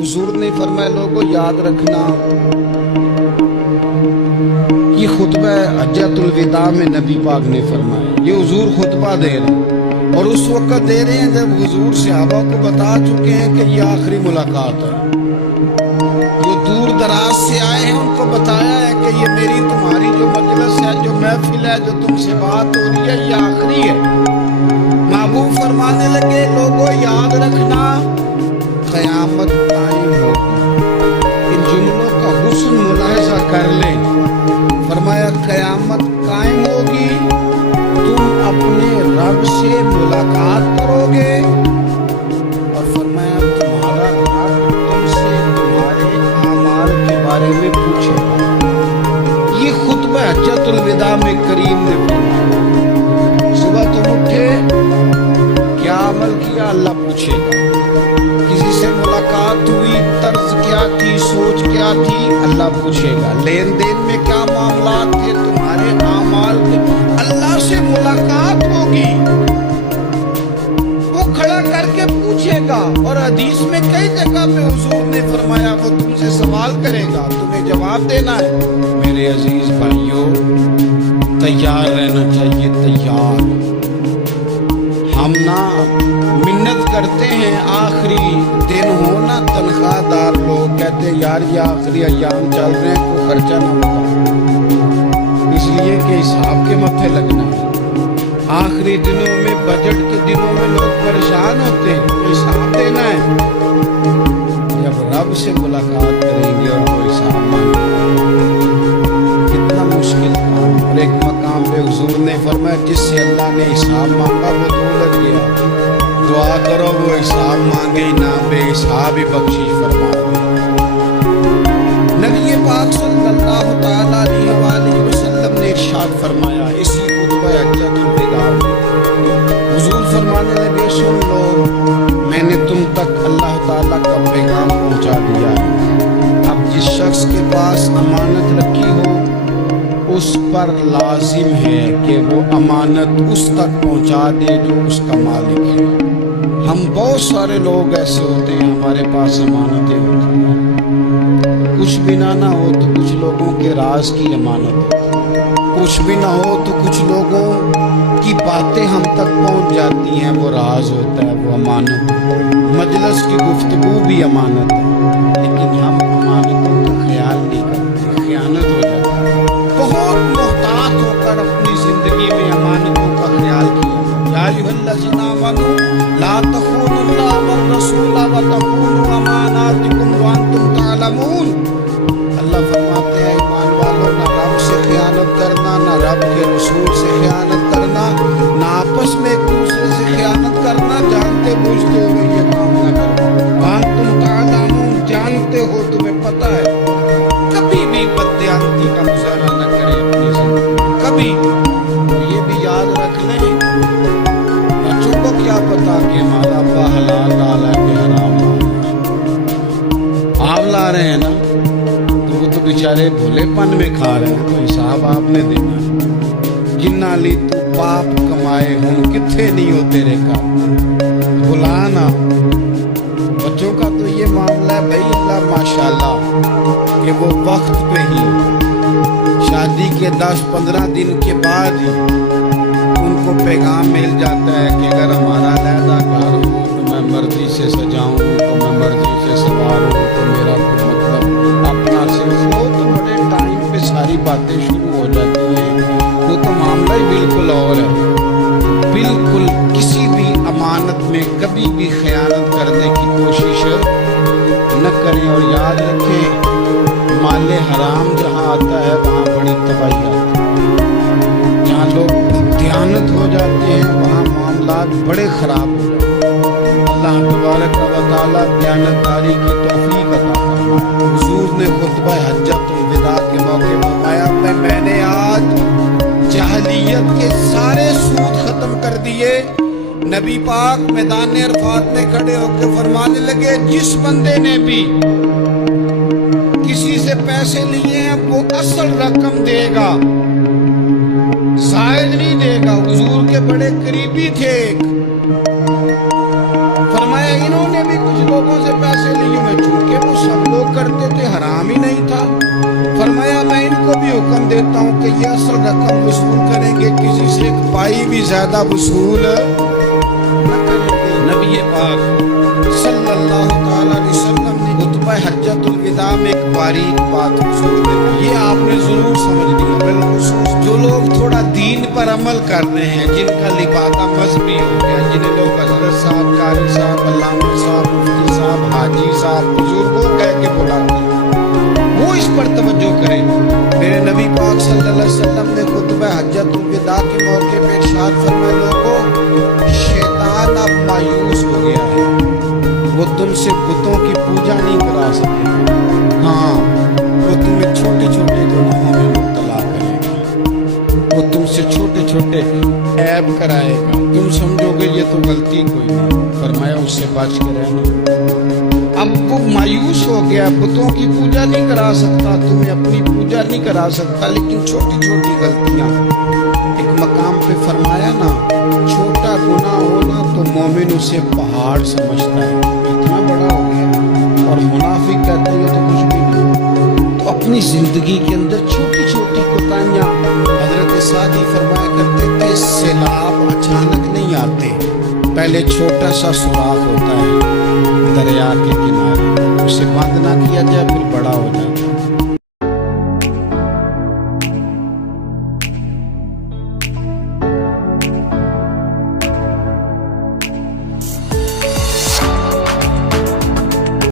हुजूर ने फरमाया लोगों याद रखना ये खुतबा हज्जतुल विदा में नबी पाक ने फरमाया। ये हुजूर खुतबा दे रहे हैं और उस वक्त दे रहे हैं जब हुजूर सहाबा को बता चुके हैं कि ये आखिरी मुलाकात है। जो दूर दराज से आए हैं उनको बताया है कि ये मेरी तुम्हारी जो मजलिस है, जो महफिल है, जो तुमसे बात हो रही है, ये आखिरी है। महबूब फरमाने लगे लोगों याद रखना क़यामत कायम होगी। इन जुमलों का हुस्न मुलाहिज़ा कर ले। फरमाया क़यामत कायम होगी, तुम अपने रब से मुलाकात करोगे और फरमाया तुम्हारा रब तुमसे तुम्हारे आमाल के बारे में पूछेगा। ये खुतबा हज्जतुल विदा में करीम ने फरमाया। सुबह तुम उठे, क्या अमल किया, अल्लाह पूछेगा। किसी से मुलाकात हुई, तर्ज क्या थी, सोच क्या थी, अल्लाह पूछेगा। लेन देन में क्या मामलात थे, तुम्हारे आमाल थे, अल्लाह से मुलाकात होगी। वो खड़ा करके पूछेगा। और हदीस में कई जगह पे हुजूर ने फरमाया वो तुमसे सवाल करेगा, तुम्हें जवाब देना है। मेरे अजीज भाइयों, तैयार रहना चाहिए, तैयार। हम ना मिन्नत करते हैं आखिरी दिन हो ना, तनख्वाहदार लोग कहते हैं यार ये आखिरी अय्याम चल रहे हैं, कोई खर्चा ना होगा, इसलिए कि हिसाब के मत्थे लगना है। आखिरी दिनों में, बजट के दिनों में लोग परेशान होते हैं, कोई हिसाब देना है। जब रब से मुलाकात करेंगे और कोई हिसाब मांगेंगे, कितना मुश्किल काम। और एक मकाम पे हुजूर ने फरमाया जिससे अल्लाह ने हिसाब मांगा वो दौलत गया, दुआ करो वो हिसाब मांगे ही ना, बेहिसाब ही बख्शिश फरमा दे। नबी पाक सल्लल्लाहु तआला अलैहि वसल्लम ने इरशाद फरमाया इसी खुतबा हज्जतुल विदा में। हुजूर फरमाने लगे सुन लो, मैंने तुम तक अल्लाह ताला का पैगाम पहुंचा दिया है। अब जिस शख्स के पास अमानत रखी हो उस पर लाजिम है कि वो अमानत उस तक पहुंचा दे जो उसका मालिक है। हम बहुत सारे लोग ऐसे होते हैं, हमारे पास अमानतें होती हैं, कुछ भी ना हो तो कुछ लोगों के राज की अमानत होती है, कुछ भी ना हो तो कुछ लोगों की बातें हम तक पहुंच जाती हैं, वो राज होता है, वो अमानत है। मजलिस की गुफ्तगू भी अमानत है, लेकिन हम अमानतों का ख्याल नहीं करते, खयानत हो जाती है। बहुत मोहतात होकर अपनी जिंदगी में अमानतों का ख्याल किया। या अय्युहल्लज़ीना आमनू ला तख़ूनुल्लाह वर्रसूला व तख़ूनू अमानातिकुम व अंतुम तालमून। अल्लाह फरमाते हैं ईमान वालों, ना रब से खयानत करना, ना रब के रसूल से खयानत करना, ना आपस में एक दूसरे से खयानत करना, जानते बूझते हुए ये काम न करना। व अंतुम तालमून, जानते हो, तुम्हें पता है। कभी भी बददियानती का मुजाहरा न करें अपनी जिंदगी, कभी। ये भी याद रख लें, बच्चों को क्या पता कि माँ बाप हलाल डाला के हराम आप ला रहे हैं ना, तो वो तो बेचारे भोलेपन में खा रहे हैं, तो हिसाब आपने देना है। जिन्ना ली तू पाप कमाए हूँ किथे नहीं हो तेरे का भुलाना। बच्चों का तो ये मामला है भाई, अल्लाह माशाल्लाह कि वो वक्त पे ही शादी के 10-15 दिन के बाद ही उनको पैगाम मिल जाता है कि अगर हमारा लहदा घर हो तो मैं मर्जी से सजाऊं, तो मैं मर्जी से सवारूं, तो मेरा मतलब अपना सिर्फ हो, तो बड़े टाइम पे सारी बातें शुरू हो जाती हैं। वो तो मामला ही बिल्कुल और है। बिल्कुल किसी भी अमानत में कभी भी खयानत करने की कोशिश न करें। और याद रखें माले हराम जहाँ आता है वहाँ बड़ी तबाही आती है। जहाँ लोग दयानत हो जाते हैं वहाँ मामलात बड़े ख़राब हो जाते हैं। अल्लाह तबारक व तआला दयानतदारी की तौफीक अता फरमाए। हुजूर ने खुतबा हज्जतुल विदा के मौके पर फरमाया मैंने आज जाहिलियत के सारे सूद ख़त्म कर दिए। नबी पाक मैदान अरफात में खड़े होकर फरमाने लगे जिस बंदे ने भी किसी से पैसे लिए हैं वो असल रकम देगा, जायद नहीं देगा। हुजूर के बड़े करीबी थे, फरमाया इन्होंने भी कुछ लोगों से पैसे लिए, मैं झूठ के دیتا ہوں کہ یہ اصل رقم وصول کریں گے, کسی سے ایک پائی بھی زیادہ وصول نہ کریں گے. نبی پاک صلی اللہ تعالی علیہ وسلم نے خطبہ حجۃ الوداع میں ایک باریک بات حضور نے کی, یہ آپ نے ضرور سمجھنی ہے. بالخصوص جو لوگ تھوڑا دین پر عمل کر رہے ہیں, جن کا لبادہ مذہبی ہو گیا, جنہیں لوگ حضرت صاحب, قاری صاحب, علامہ صاحب, مفتی صاحب, حاجی صاحب, بزرگوں کہہ کے بلاتے ہیں, وہ اس پر توجہ کریں. میرے نبی پاک صلی اللہ علیہ وسلم نے خطبہ حجۃ الوداع کے موقع پہ ارشاد فرمایا, لوگوں شیطان اب مایوس ہو گیا ہے, وہ تم سے بتوں کی پوجا نہیں کرا سکے. ہاں, وہ تمہیں چھوٹے چھوٹے گناہوں میں مبتلا کرے گا, وہ تم سے چھوٹے چھوٹے عیب کرائے گا, تم سمجھو گے یہ تو غلطی کوئی نہیں. فرمایا اس سے بچ کے رہنا. اب وہ مایوس ہو گیا, بتوں کی پوجا نہیں کرا سکتا, تمہیں اپنی پوجا نہیں کرا سکتا, لیکن چھوٹی چھوٹی غلطیاں. ایک مقام پہ فرمایا نا, چھوٹا گناہ ہونا تو مومن اسے پہاڑ سمجھتا ہے, اتنا بڑا ہو گیا, اور منافق کہتے ہیں یہ تو کچھ بھی نہیں. تو اپنی زندگی کے اندر چھوٹی چھوٹی کوتاہیاں, حضرت سعدی فرمایا کرتے تھے, سیلاب اچانک نہیں آتے, پہلے چھوٹا سا سوراخ ہوتا ہے دریا کے کنارے, اسے بند نہ کیا جائے پھر بڑا ہو جائے.